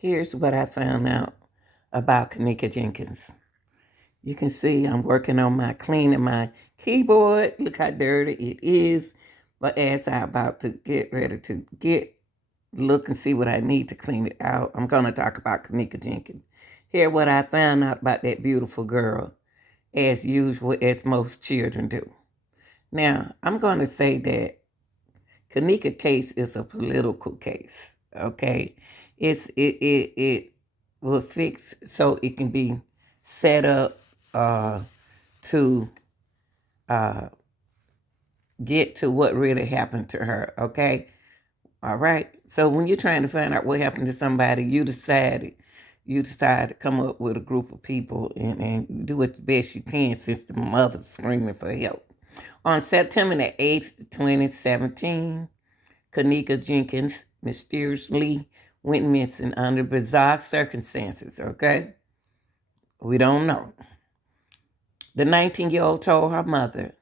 Here's what I found out about Kanika Jenkins. You can see I'm working on cleaning my keyboard. Look how dirty it is. But as I'm about to get ready to look and see what I need to clean it out, I'm going to talk about Kanika Jenkins. Hear what I found out about that beautiful girl, as usual, as most children do. Now, I'm going to say that Kanika case is a political case. Okay, it will fix so it can be set up to uh, get to what really happened to her. Okay, all right. So when you're trying to find out what happened to somebody, you decide to come up with a group of people and do it the best you can since the mother's screaming for help. On September the 8th, 2017, Kanika Jenkins mysteriously went missing under bizarre circumstances, okay? We don't know. The 19-year-old told her mother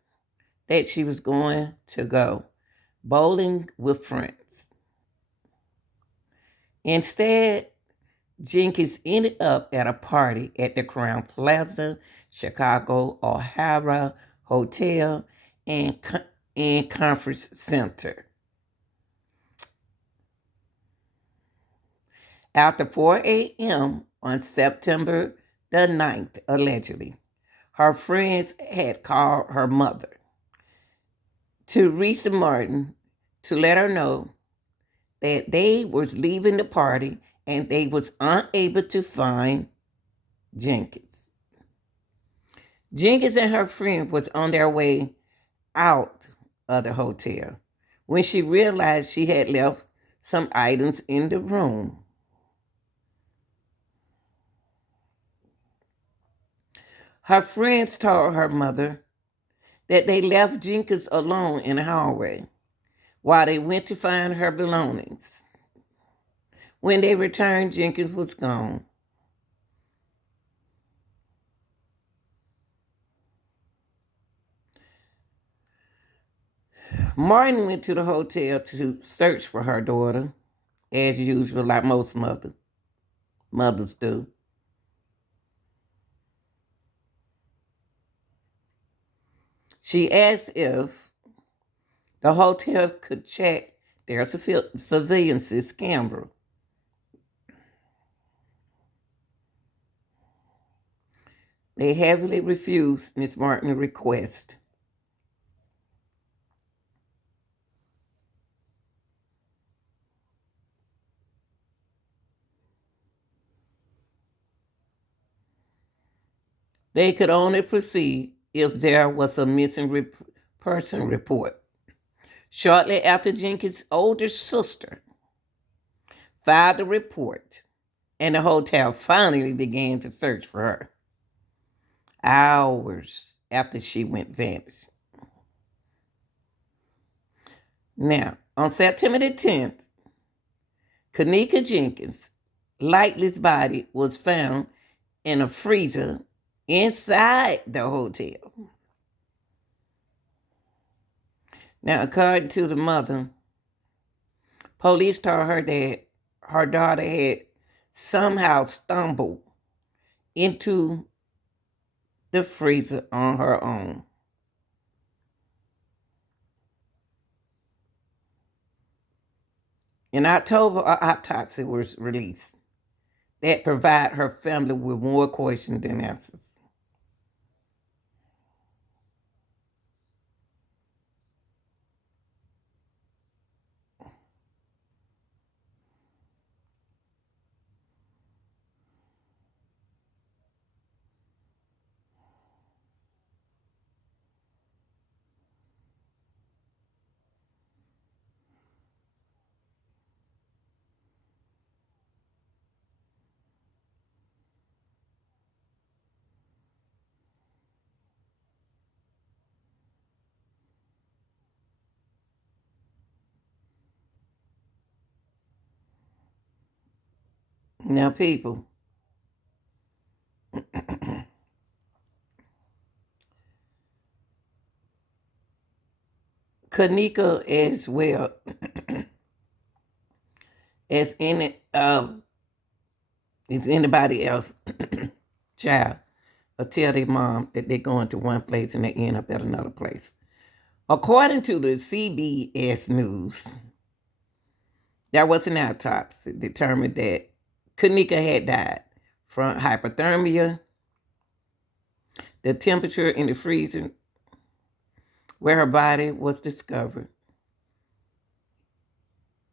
that she was going to go bowling with friends. Instead, Jenkins ended up at a party at the Crown Plaza, Chicago, O'Hara Hotel and Conference Center. After 4 a.m. on September the 9th, allegedly, her friends had called her mother, Teresa Martin, to let her know that they was leaving the party and they was unable to find Jenkins. Jenkins and her friend was on their way out of the hotel when she realized she had left some items in the room. Her friends told her mother that they left Jenkins alone in the hallway while they went to find her belongings. When they returned, Jenkins was gone. Martin went to the hotel to search for her daughter, as usual, like most mothers do. She asked if the hotel could check their surveillance camera. They heavily refused Miss Martin's request. They could only proceed if there was a missing person report. Shortly after Jenkins' older sister filed the report, and the hotel finally began to search for her. Hours after she went vanished. Now, on September the 10th, Kanika Jenkins' lifeless body was found in a freezer inside the hotel. Now, according to the mother, police told her that her daughter had somehow stumbled into the freezer on her own. In October, an autopsy was released that provided her family with more questions than answers. Now, people, Kanika as well as any of Is anybody else child or tell their mom that they're going to one place and they end up at another place? According to the CBS News, there was an autopsy determined that Kanika had died from hypothermia. The temperature in the freezer where her body was discovered,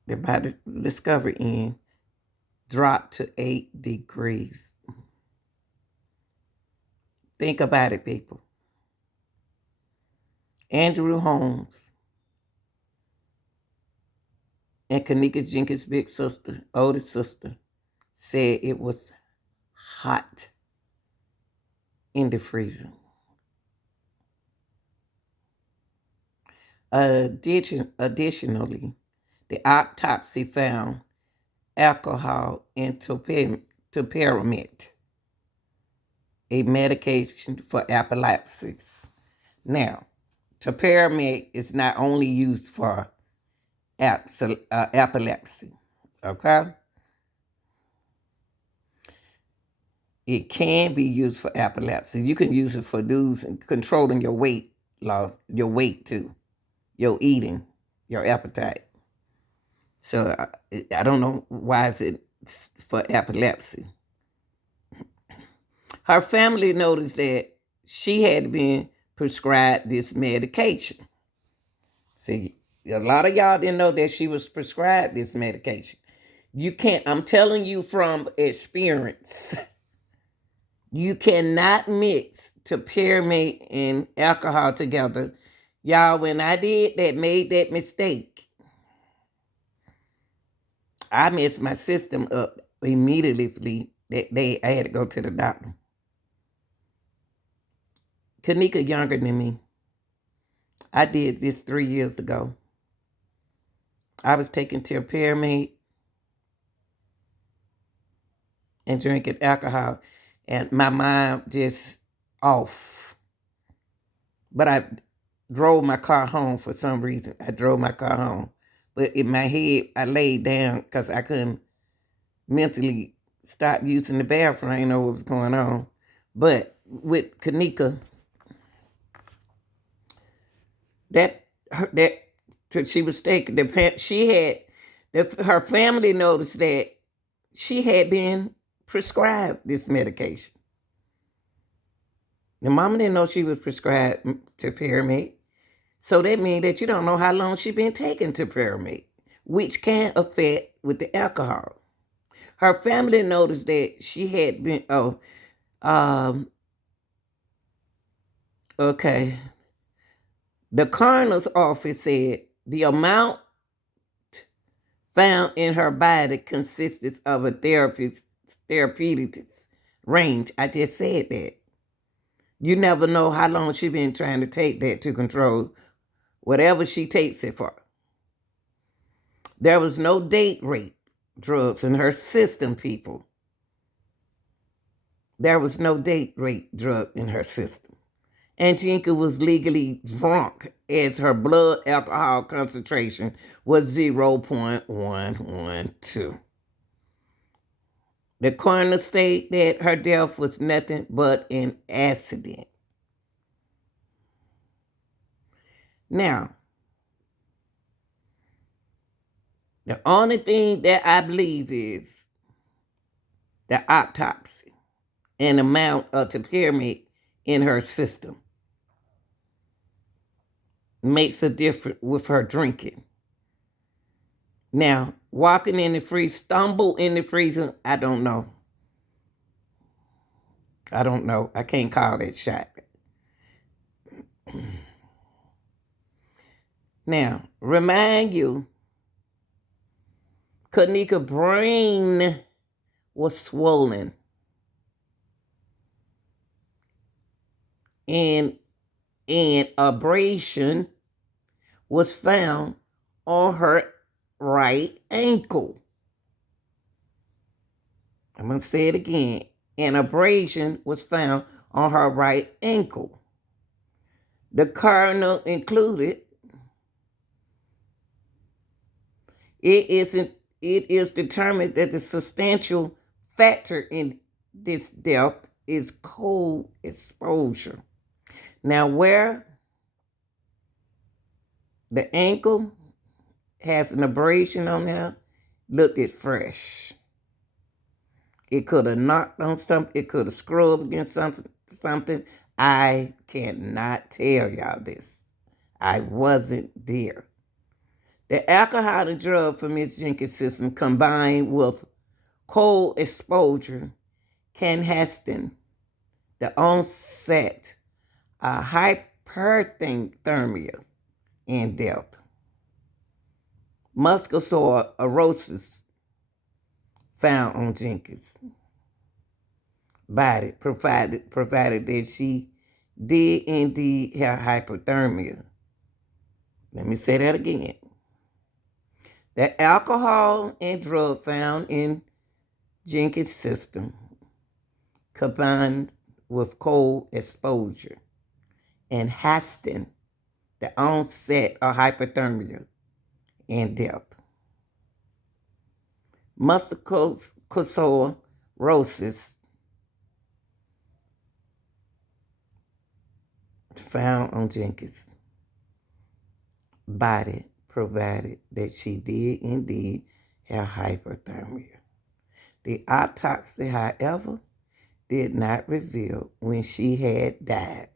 the body discovered in, dropped to 8 degrees. Think about it, people. Andrew Holmes and Kanika Jenkins' big sister, oldest sister, said it was hot in the freezer. Additionally, the autopsy found alcohol in topiramate, a medication for epilepsy. Now, topiramate is not only used for epilepsy, okay? It can be used for epilepsy. You can use it for controlling your weight loss, your weight too, your eating, your appetite. So I don't know why is it for epilepsy. Her family noticed that she had been prescribed this medication. See, a lot of y'all didn't know that she was prescribed this medication. You can't, I'm telling you from experience, you cannot mix topiramate and alcohol together. Y'all, when I made that mistake, I messed my system up immediately. I had to go to the doctor. Kanika younger than me. I did this 3 years ago. I was taking topiramate and drinking alcohol, and my mind just off. But I drove my car home for some reason. I drove my car home. But in my head, I laid down because I couldn't mentally stop using the bathroom. I didn't know what was going on. But with Kanika, she was taking her family noticed that she had been prescribed this medication. The mama didn't know she was prescribed topiramate. So that means that you don't know how long she been taking topiramate, which can affect with the alcohol. Her family noticed that she had been, okay. The coroner's office said the amount found in her body consisted of a therapeutic range. I just said that. You never know how long she been trying to take that to control whatever she takes it for. There was no date rape drugs in her system, people. There was no date rape drug in her system. And Jenkins was legally drunk as her blood alcohol concentration was 0.112. The coroner stated that her death was nothing but an accident. Now, the only thing that I believe is the autopsy and amount of topiramate in her system makes a difference with her drinking. Now, walking in the freezer, stumble in the freezer, I don't know. I don't know. I can't call that shot. Now, remind you, Kanika's brain was swollen. And an abrasion was found on her right ankle. I'm going to say it again. An abrasion was found on her right ankle. The coroner included, it is determined that the substantial factor in this death is cold exposure. Now, where the ankle has an abrasion on there, looked it fresh. It could have knocked on something. It could have scrubbed against something. I cannot tell y'all this. I wasn't there. The alcohol and drug from Miss Jenkins' system combined with cold exposure can hasten the onset of hyperthermia and death. Musculosklerosis found on Jenkins' body provided that she did indeed have hypothermia. Let me say that again. The alcohol and drug found in Jenkins' system combined with cold exposure and hasten the onset of hypothermia and death. Musculosklerosis found on Jenkins' body provided that she did indeed have hypothermia. The autopsy, however, did not reveal when she had died.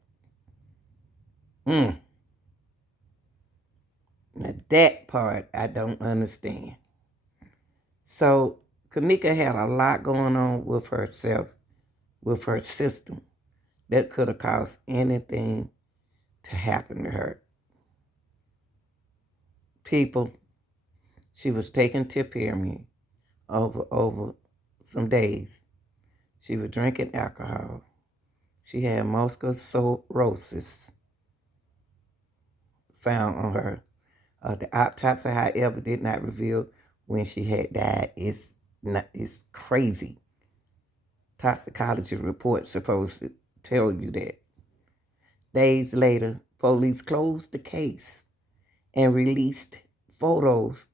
Now that part I don't understand. So Kanika had a lot going on with herself, with her system, that could have caused anything to happen to her. People, she was taking tipperary over some days. She was drinking alcohol. She had musculosklerosis found on her. The autopsy, however, did not reveal when she had died. It's crazy. Toxicology reports supposed to tell you that. Days later, police closed the case and released photos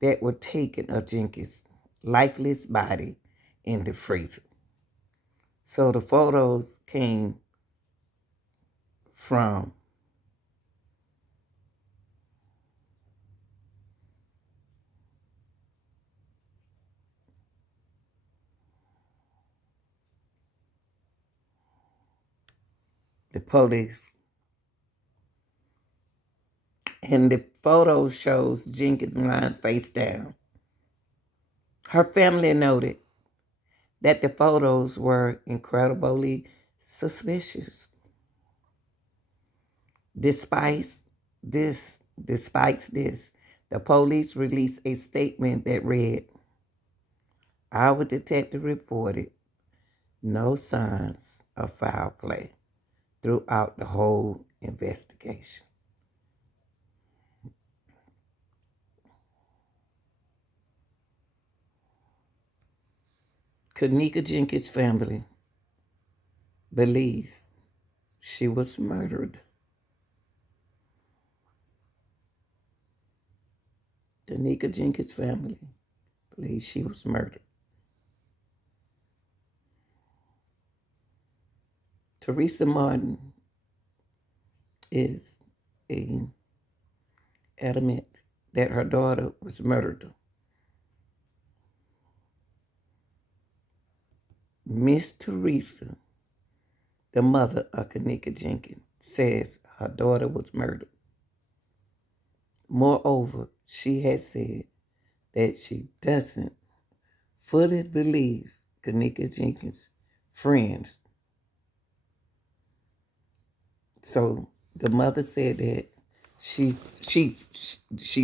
that were taken of Jenkins' lifeless body in the freezer. So the photos came from the police. And the photo shows Jenkins lying face down. Her family noted that the photos were incredibly suspicious. Despite this, the police released a statement that read, "Our detective reported no signs of foul play throughout the whole investigation." Kanika Jenkins' family believes she was murdered. Kanika Jenkins' family believes she was murdered. Teresa Martin is adamant that her daughter was murdered. Miss Teresa, the mother of Kanika Jenkins, says her daughter was murdered. Moreover, she has said that she doesn't fully believe Kanika Jenkins' friends. So the mother said that she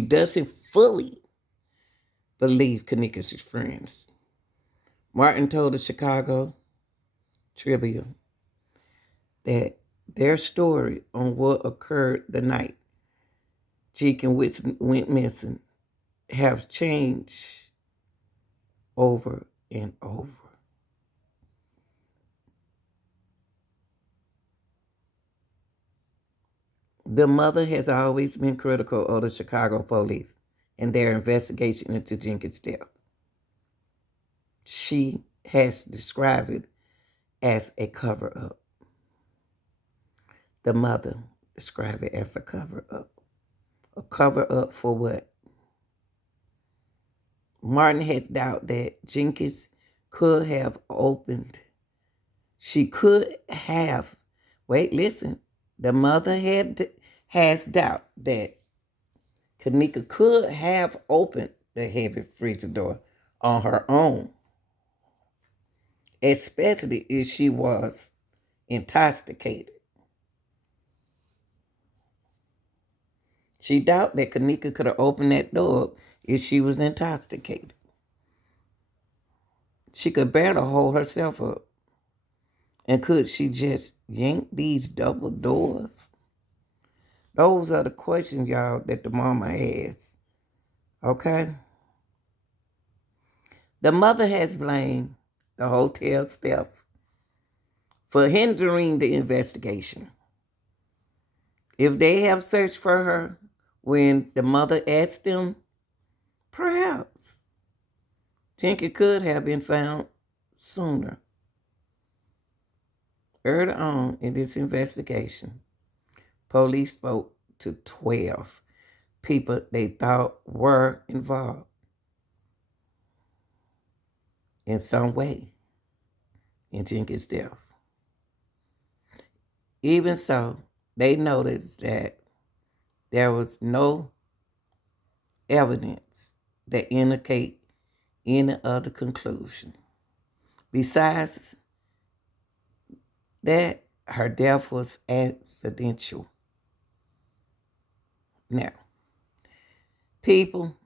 doesn't fully believe Kanika's friends. Martin told the Chicago Tribune that their story on what occurred the night Jenkins went missing have changed over and over. The mother has always been critical of the Chicago police and their investigation into Jenkins' death. she has described it as a cover-up. The mother described it as a cover-up. A cover-up for what? Martin has doubt that Jenkins could have opened. She could have. Wait, listen. The mother has doubt that Kanika could have opened the heavy freezer door on her own, especially if she was intoxicated. She doubt that Kanika could have opened that door if she was intoxicated. She could barely hold herself up. And could she just yank these double doors? Those are the questions, y'all, that the mama has. Okay? The mother has blamed the hotel staff for hindering the investigation. If they have searched for her when the mother asked them, perhaps Jenkins could have been found sooner. Early on in this investigation, police spoke to 12 people they thought were involved in some way in Jenkins' death. Even so, they noticed that there was no evidence that indicate any other conclusion. Besides that, her death was accidental. Now, people,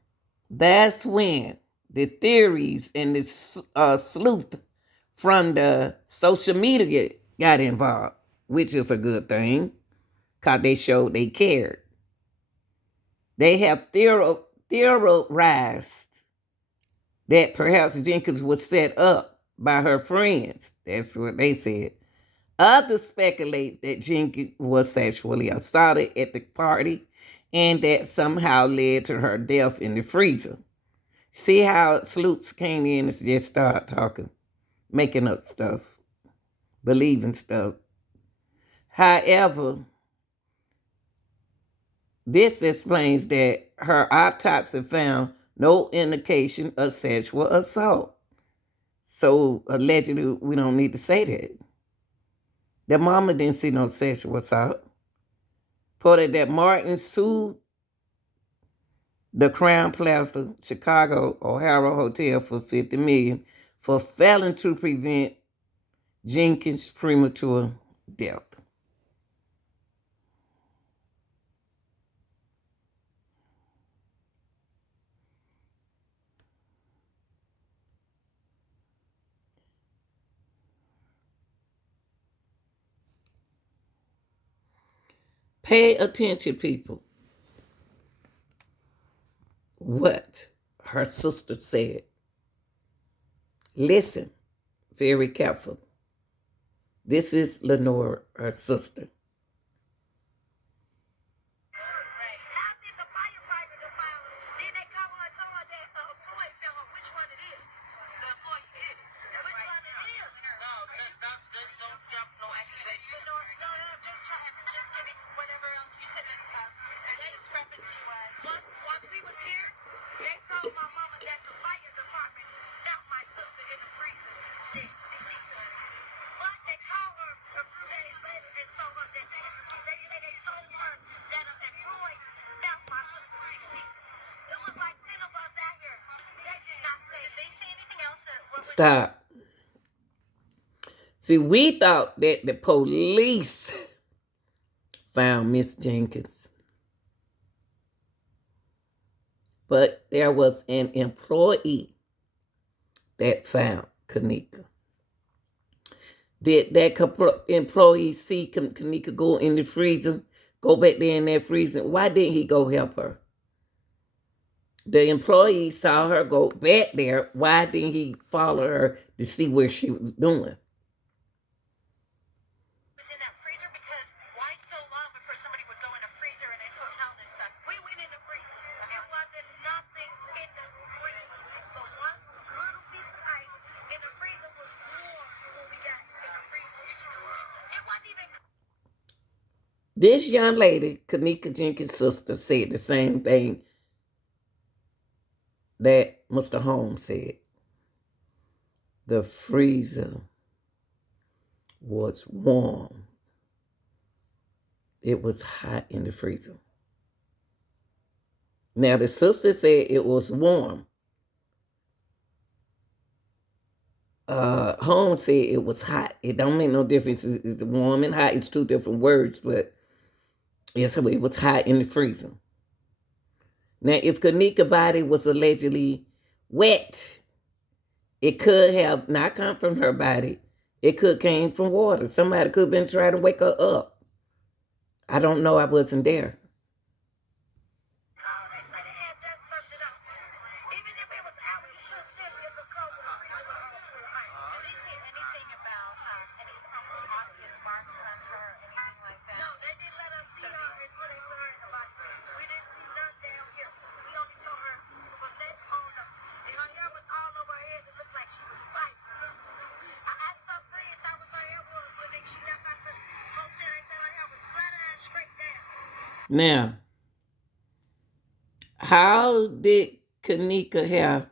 that's when the theories and the sleuth from the social media got involved, which is a good thing because they showed they cared. They have theorized that perhaps Jenkins was set up by her friends. That's what they said. Others speculate that Jenkins was sexually assaulted at the party and that somehow led to her death in the freezer. See how sleuths came in and just started talking, making up stuff, believing stuff. However, this explains that her autopsy found no indication of sexual assault. So allegedly, we don't need to say that. The mama didn't see no sexual assault. Reported that Martin sued the Crown Plaza Chicago O'Hara Hotel for $50 million for failing to prevent Jenkins' premature death. Pay attention, people. What her sister said. Listen very carefully. This is Lenore, her sister. Stop. See, we thought that the police found Miss Jenkins, but there was an employee that found Kanika. Did that employee see Kanika go in the freezer, go back there in that freezer? Why didn't he go help her? The employee saw her go back there. Why didn't he follow her to see what she was doing? This young lady, Kanika Jenkins' sister, said the same thing that Mr. Holmes said. The freezer was warm. It was hot in the freezer. Now, the sister said it was warm. Holmes said it was hot. It don't make no difference. It's warm and hot. It's two different words, but it was hot in the freezer. Now, if Kanika body was allegedly wet, it could have not come from her body. It could came from water. Somebody could have been trying to wake her up. I don't know. I wasn't there. Now, how did Kanika hair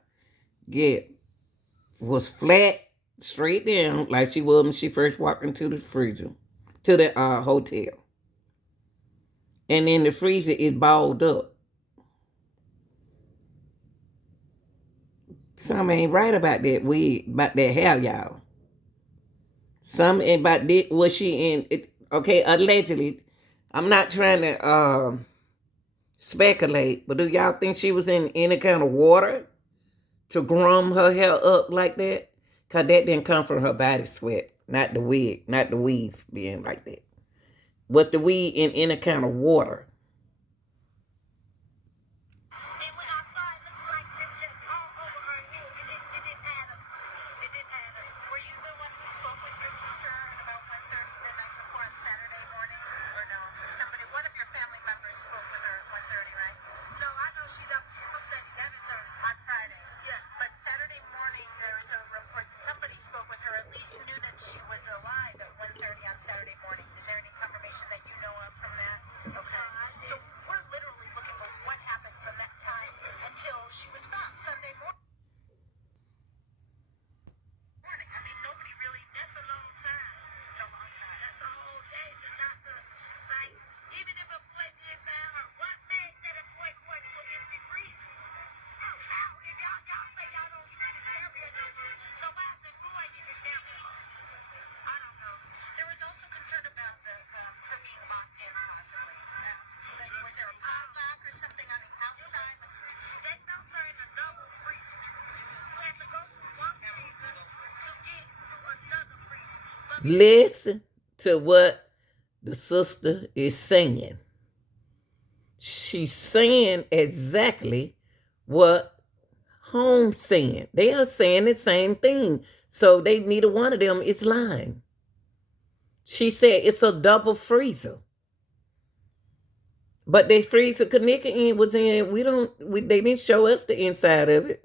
was flat, straight down, like she was when she first walked into the freezer, to the hotel. And then the freezer is balled up. Something ain't right about that wig, about that hair, y'all. Something about that, was she in it? Okay, allegedly. I'm not trying to speculate, but do y'all think she was in any kind of water to grum her hair up like that? Because that didn't come from her body sweat, not the wig, not the weave being like that. Was the weave in any kind of water? Listen to what the sister is saying. She's saying exactly what Holmes saying. They are saying the same thing. So neither one of them is lying. She said it's a double freezer. But the freezer Kanika was in, they didn't show us the inside of it.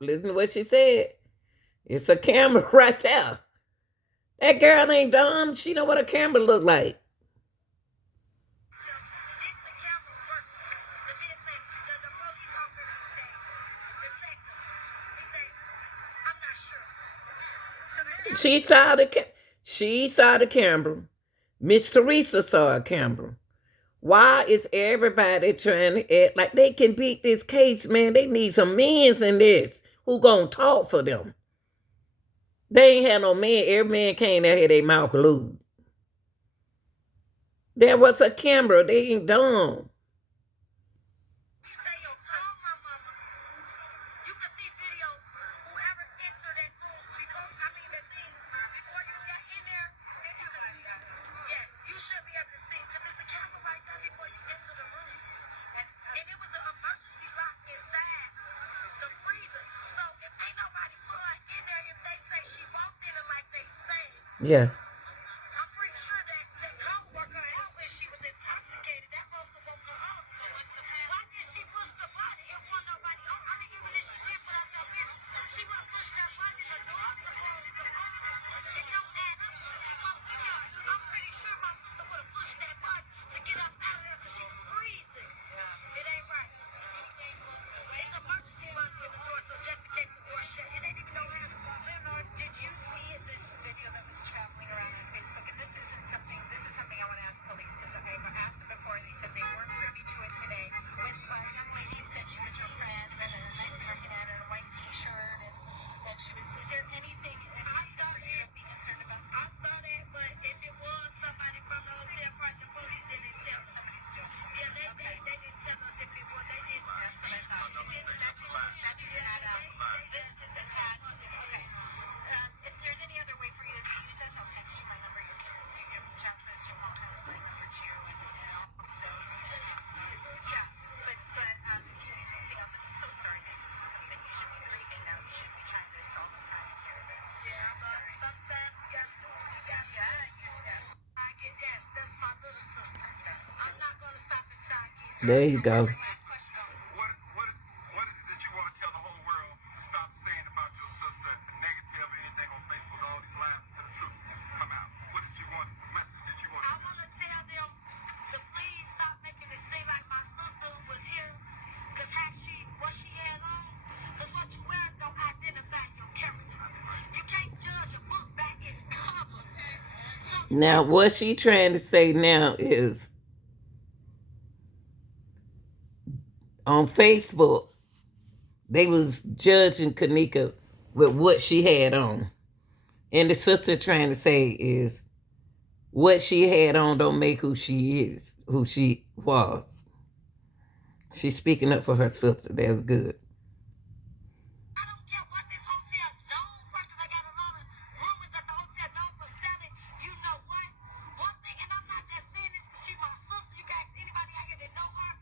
Listen to what she said. It's a camera right there. That girl ain't dumb. She know what a camera look like. She saw the camera. Miss Teresa saw a camera. Why is everybody trying to act like they can beat this case, man? They need some men in this who gonna talk for them. They ain't had no man. Every man came out here, they mouth glued. There was a camera. They ain't dumb. Yeah. There you go. What is it that you want to tell the whole world to stop saying about your sister negative or anything on Facebook? All these lies until the truth come out. What did you want? Message that you want? I want to tell them to please stop making it seem like my sister was here. Because what she had on, because what you wear don't identify your character. You can't judge a book by its cover. Now, what she trying to say now is on Facebook, they was judging Kanika with what she had on. And the sister trying to say is what she had on don't make who she is, who she was. She's speaking up for her sister. That's good. I don't care what this hotel known for, because I got a lot of rumors that the hotel known for selling. You know what? One thing, and I'm not just saying this because she's my sister. You guys, anybody out here that know her?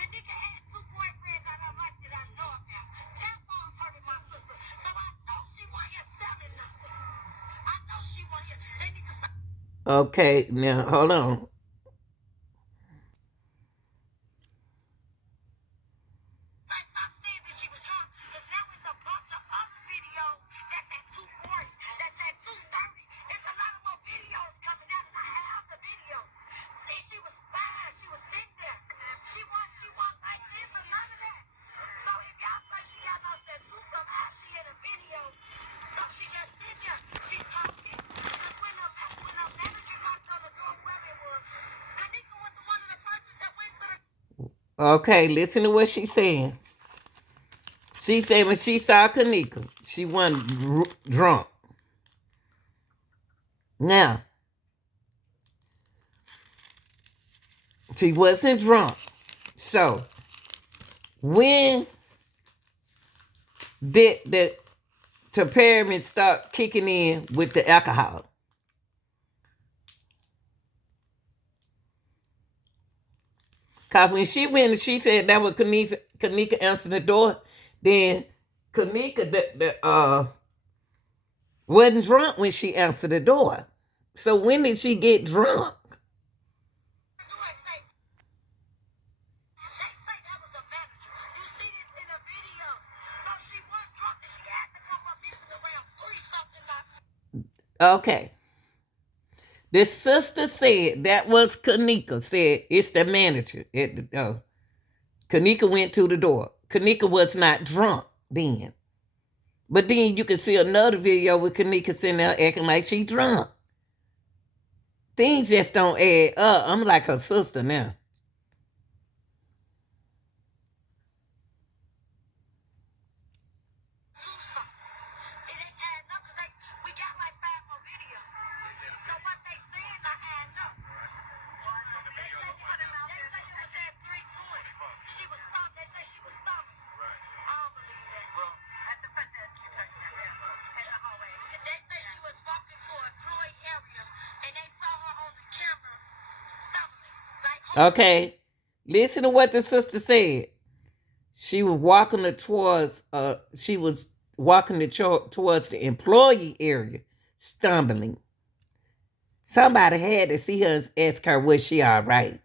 Kanika had 2 boyfriends out of her life that I know about. Tampons hurted my sister. So I know she wasn't here selling nothing. I know she wasn't here. They need to stop. Okay, now hold on. Stop saying that she was drunk, because now it's a bunch of other videos that's at 240, that's at 230. It's a lot of more videos coming out, and I have the video. See, she was fine. She was sitting there. She wasn't like this or none of that. So if y'all say she got lost that tooth somehow, she in a video. So she just sitting there. She talking. Because when the manager knocked on the door, whoever it was, Kanika was one of the persons that went to the. Okay, listen to what she's saying. She said when she saw Kanika, she wasn't drunk. Now, she wasn't drunk. So, when did the temperament start kicking in with the alcohol? Because when she went and she said that was Kanika answered the door, then Kanika wasn't drunk when she answered the door. So when did she get drunk? Okay. The sister said that was Kanika. Said it's the manager at the door. Kanika went to the door. Kanika was not drunk then. But then you can see another video with Kanika sitting there acting like she drunk. Things just don't add up. I'm like her sister now. She was stopped. They say she was stopped. Right. I don't believe that. Well, at the front desk, you took her in the hallway. They say she was walking to an employee area, and they saw her on the camera stumbling. Okay, listen to what the sister said. She was walking towards. Towards the employee area, stumbling. Somebody had to see her and ask her, was she all right?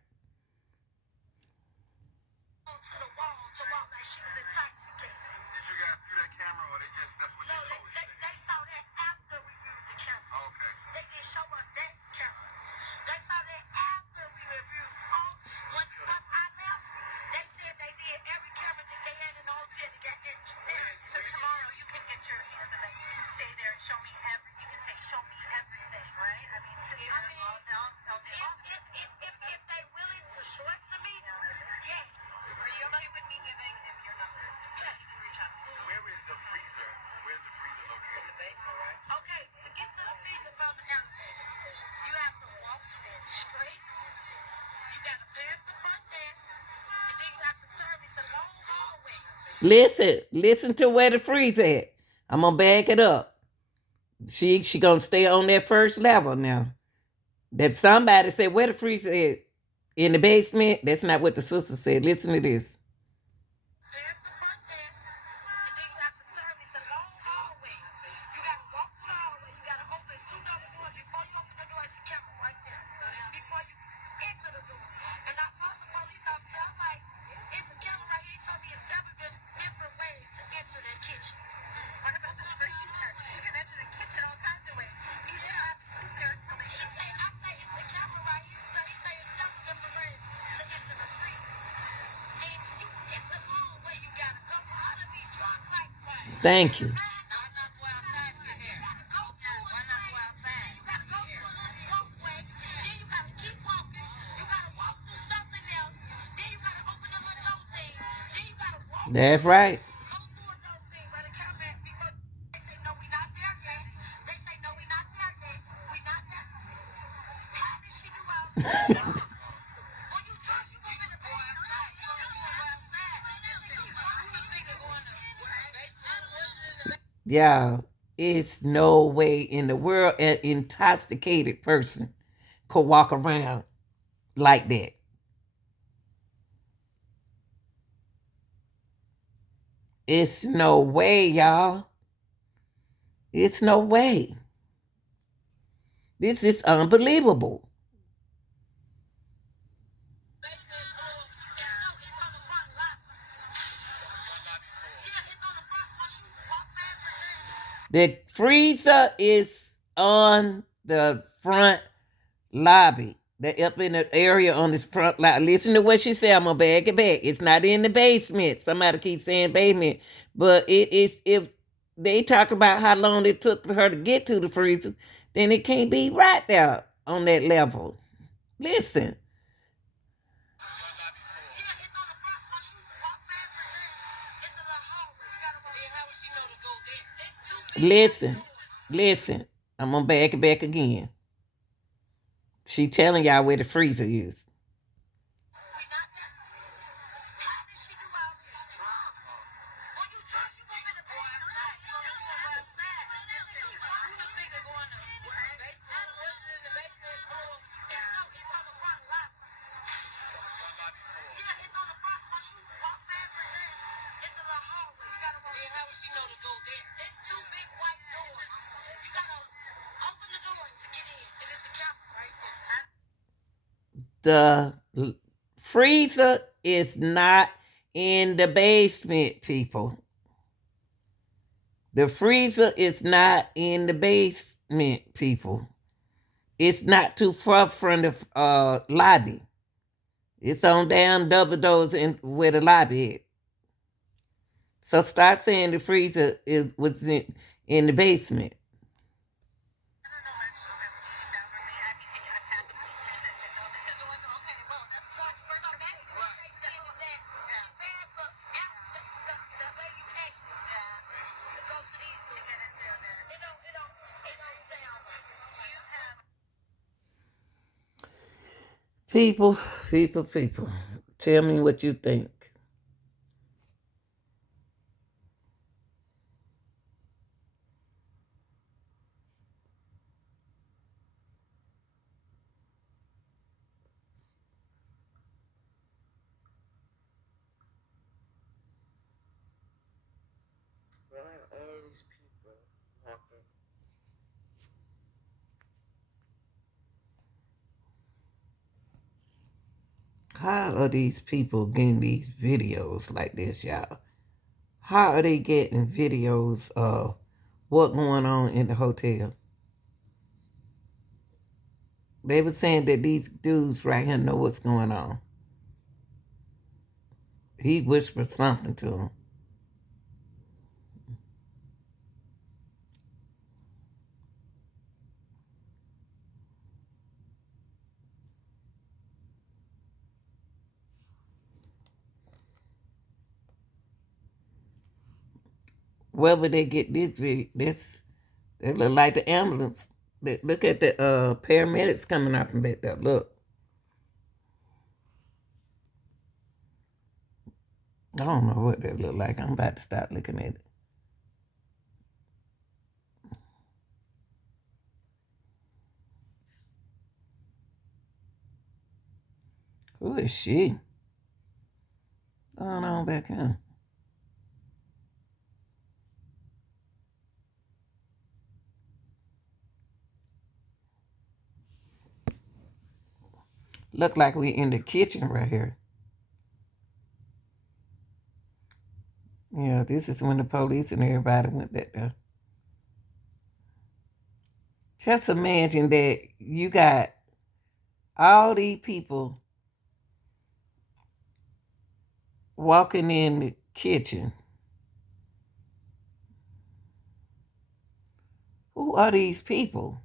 Listen to where the freezer at. I'm gonna back it up. She gonna stay on that first level now. That somebody said where the freezer at in the basement. That's not what the sister said. Listen to this. Thank you. That's right. Yeah, it's no way in the world an intoxicated person could walk around like that. It's no way, y'all. It's no way. This is unbelievable. The freezer is on the front lobby. The up in the area on this front lobby. Listen to what she said. I'm gonna bag it back. It's not in the basement. Somebody keeps saying basement, but it is. If they talk about how long it took for her to get to the freezer, then it can't be right there on that level. Listen, listen, listen. I'm gonna bag it back again. She telling y'all where the freezer is. The freezer is not in the basement, people. The freezer is not in the basement, people. It's not too far from the lobby. It's on down double doors in where the lobby is. So start saying the freezer was in the basement. People, people. Tell me what you think. Why all these people walking? How are these people getting these videos like this, y'all? How are they getting videos of what going on in the hotel? They were saying that these dudes right here know what's going on. He whispered something to him. Where would they get this video? This it look like the ambulance. Look at the paramedics coming out from back there. Look. I don't know what that look like. I'm about to start looking at it. Who is she? Going on back here. Look like we in the kitchen right here. Yeah, this is when the police and everybody went back there. Just imagine that you got all these people walking in the kitchen Who are these people?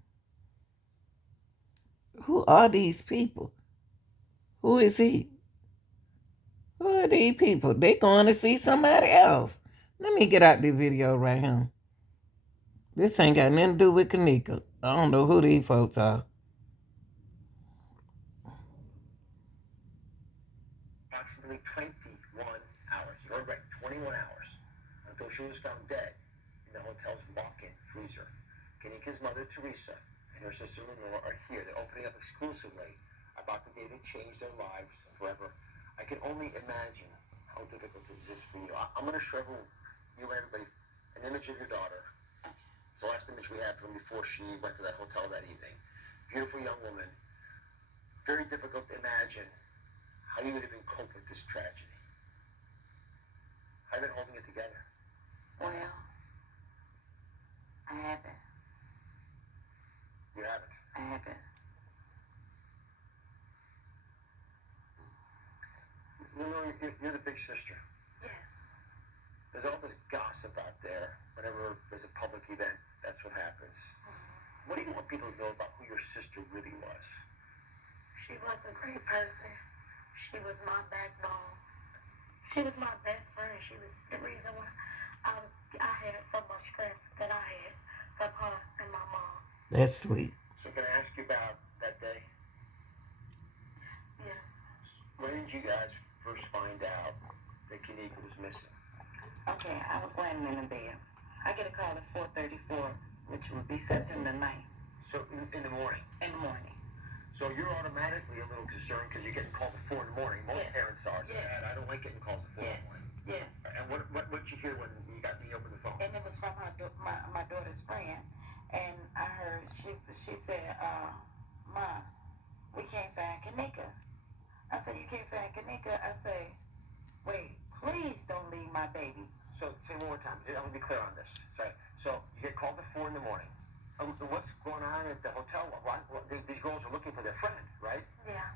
Who are these people? Who is he? Who are these people? They going to see somebody else. Let me get out the video right here. This ain't got nothing to do with Kanika. I don't know who these folks are. Approximately 21 hours. You heard right, 21 hours. Until she was found dead in the hotel's walk-in freezer. Kanika's mother, Teresa, and her sister-in-law are here. They're opening up exclusively about the day they changed their lives forever. I can only imagine how difficult this is for you. I'm going to show you and everybody an image of your daughter. It's the last image we had from before she went to that hotel that evening. Beautiful young woman. Very difficult to imagine how you would even cope with this tragedy. How have you been holding it together? Well, I haven't. You haven't. I haven't. You're the big sister. Yes. There's all this gossip out there. Whenever there's a public event, that's what happens. What do you want people to know about who your sister really was? She was a great person. She was my backbone. She was my best friend. She was the reason why I had so much strength that I had from her and my mom. That's sweet. So can I ask you about that day? Yes. When did you guys first find out that Kanika was missing? Okay, I was laying in the bed. I get a call at 4:34, which would be September 9th. So in the morning? In the morning. So you're automatically a little concerned because you're getting called at 4 in the morning. Most Yes. parents are. Yes. Dad, I don't like getting calls at 4 in the Yes. morning. Yes. And what did you hear when you opened the phone? And it was from my daughter's friend. And I heard she said, Mom, we can't find Kanika. I said, you can't find Kanika? I say, wait, please don't leave my baby. So say one more time. I want to be clear on this. Sorry. So you get called at 4 in the morning. What's going on at the hotel? These girls are looking for their friend, right? Yeah.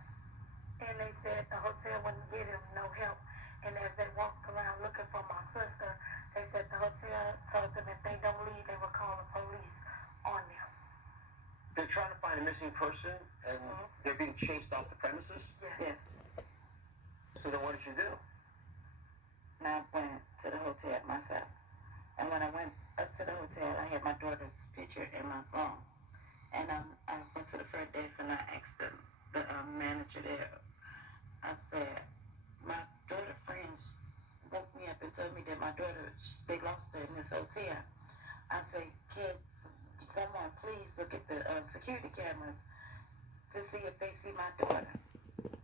And they said the hotel wouldn't give them no help. And as they walked around looking for my sister, they said the hotel told them if they don't leave, they would call the police on them. They're trying to find a missing person, and they're being chased off the premises? Yes. So then what did you do? And I went to the hotel myself. And when I went up to the hotel, I had my daughter's picture in my phone. And I went to the front desk and I asked the manager there, I said, my daughter's friends woke me up and told me that my daughter, they lost her in this hotel. I said, kids, someone please look at the security cameras to see if they see my daughter.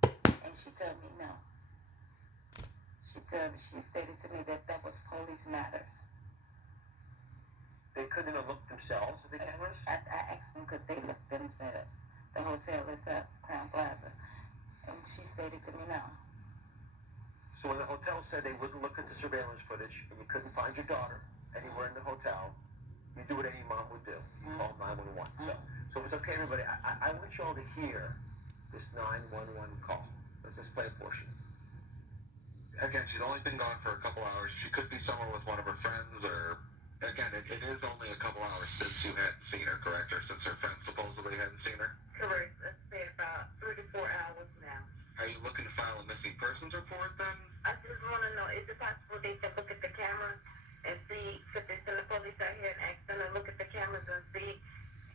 And she told me no. She stated to me that was police matters. They couldn't have looked themselves at the cameras? I asked them could they look themselves, the hotel itself, Crown Plaza, and she stated to me no. So when the hotel said they wouldn't look at the surveillance footage and you couldn't find your daughter anywhere in the hotel, you do what any mom would do. You call 911. So if it's okay, everybody, I want you all to hear this 911 call. Let's just play a portion. Again, she's only been gone for a couple hours. She could be somewhere with one of her friends, or again, it is only a couple hours since you hadn't seen her, correct? Or since her friends supposedly hadn't seen her? Correct. Let's say about 3 to 4 hours now. Are you looking to file a missing persons report then? I just want to know, is it possible they can look at the cameras and see, could they send the police out here and ask them to look at the cameras and see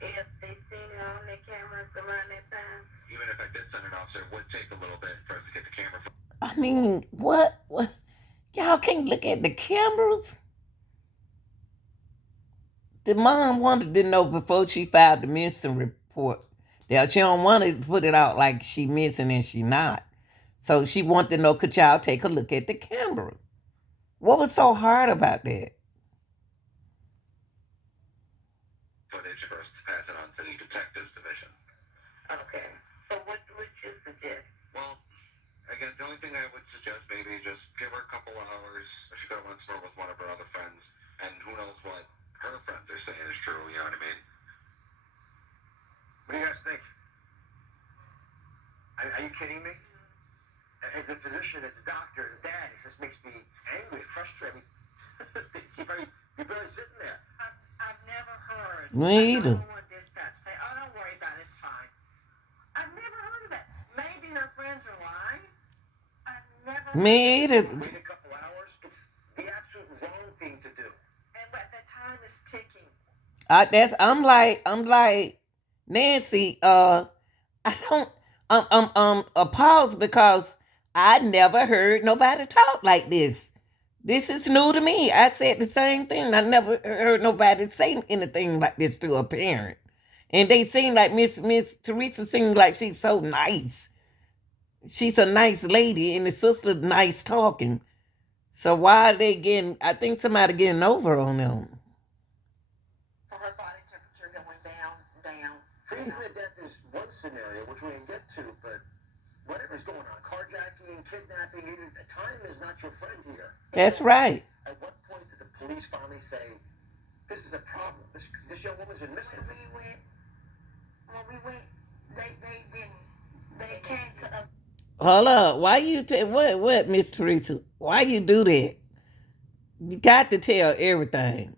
if they seen her on their cameras around that time? Even if I did send an officer, it would take a little bit for us to get the camera. I mean, what? Y'all can't look at the cameras? The mom wanted to know before she filed the missing report. Yeah, she don't want to put it out like she missing and she not. So she wanted to know, could y'all take a look at the camera? What was so hard about that? Footage for us to pass it on to the detectives division. Okay. So what would you suggest? Well, again, the only thing I would suggest maybe just give her a couple of hours. She could have went somewhere with one of her other friends, and who knows what her friends are saying is true. You know what I mean? What do you guys think? Are you kidding me? As a physician, as a doctor, as a dad, it just makes me angry, frustrated. You're barely sitting there. I've never heard Me a either. 911 dispatch say, "Oh, don't worry about it, it's fine." I've never heard of that. Maybe her friends are lying. I've never heard Me either. Wait a couple hours. It's the absolute wrong thing to do. And but the time is ticking. I'm like Nancy. I don't. Appalled because I never heard nobody talk like this. This is new to me. I said the same thing. I never heard nobody say anything like this to a parent. And they seem like Miss Teresa seems like she's so nice. She's a nice lady, and the sister nice talking. So why are they getting? I think somebody getting over on them. For her body temperature going down. Freezing to death is one scenario, which we can get to, but whatever's going on, carjacking, kidnapping, time is not your friend here. That's right. At what point did the police finally say, this is a problem? This young woman's been missing. When we went, they didn't. They came to us. Hold up. Why you what Miss Teresa? Why you do that? You got to tell everything.